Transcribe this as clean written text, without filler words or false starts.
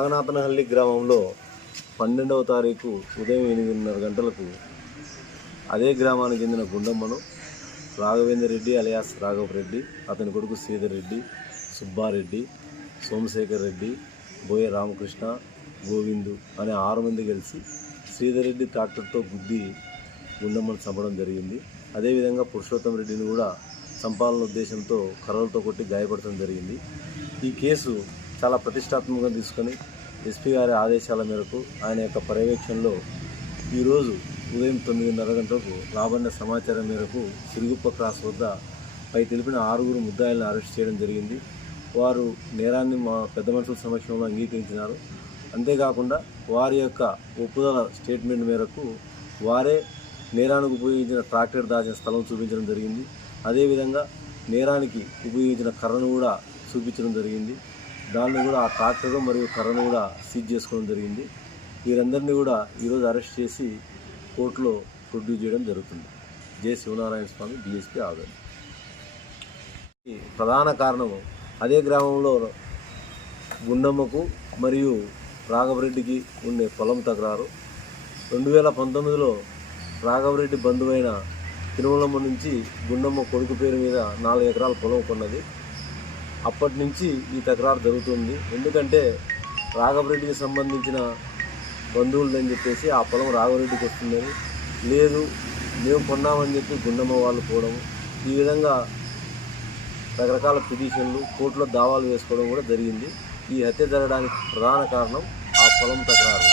నాగనాథనహల్లి గ్రామంలో 12వ తారీఖు ఉదయం 8:30 గంటలకు అదే గ్రామానికి చెందిన గుండమ్మను రాఘవేందర్ రెడ్డి అలియాస్ రాఘవ్ రెడ్డి, అతని కొడుకు శ్రీధర్ రెడ్డి, సుబ్బారెడ్డి, సోమశేఖర్ రెడ్డి, బోయ రామకృష్ణ, గోవిందు అనే 6 మంది కలిసి శ్రీధర్ రెడ్డి ట్రాక్టర్తో గుద్ది గుండమ్మను చంపడం జరిగింది. అదేవిధంగా పురుషోత్తం రెడ్డిని కూడా చంపాలన్న ఉద్దేశంతో కర్రలతో కొట్టి గాయపడటం జరిగింది. ఈ కేసు చాలా ప్రతిష్టాత్మకంగా తీసుకొని ఎస్పీ గారి ఆదేశాల మేరకు ఆయన యొక్క పర్యవేక్షణలో ఈరోజు ఉదయం 9:30 గంటలకు రాబడిన సమాచారం మేరకు సిరుగుప్ప క్రాస్ వద్ద పై తెలిపిన 6 ముద్దాయిలను అరెస్ట్ చేయడం జరిగింది. వారు నేరాన్ని మా పెద్ద మనుషుల సమక్షంలో అంగీకరించినారు. అంతేకాకుండా వారి యొక్క ఒప్పుదల స్టేట్మెంట్ మేరకు వారే నేరానికి ఉపయోగించిన ట్రాక్టర్ దాచిన స్థలం చూపించడం జరిగింది. అదేవిధంగా నేరానికి ఉపయోగించిన కర్రను కూడా చూపించడం జరిగింది. దాన్ని కూడా ఆ ట్రాక్టర్ మరియు కర్రను కూడా సీజ్ చేసుకోవడం జరిగింది. వీరందరినీ కూడా ఈరోజు అరెస్ట్ చేసి కోర్టులో ప్రొడ్యూస్ చేయడం జరుగుతుంది. జె శివనారాయణ స్వామి, డిఎస్పీ ఆదరణ. ప్రధాన కారణం అదే గ్రామంలో గుండమ్మకు మరియు రాఘవరెడ్డికి ఉండే పొలం తకరారు. 2019లో రాఘవరెడ్డి బంధువైన తిరుమలమ్మ నుంచి గుండమ్మ కొడుకు పేరు మీద 4 ఎకరాల పొలం కొన్నది. అప్పటి నుంచి ఈ తకరారు జరుగుతుంది. ఎందుకంటే రాఘవరెడ్డికి సంబంధించిన బంధువులని చెప్పేసి ఆ పొలం రాఘవరెడ్డికి వస్తుందని, లేదు మేము కొన్నామని చెప్పి గుండమ్మ వాళ్ళు పోవడం, ఈ విధంగా రకరకాల పిటిషన్లు కోర్టులో దావాలు వేసుకోవడం కూడా జరిగింది. ఈ హత్య జరగడానికి ప్రధాన కారణం ఆ పొలం తకరారు.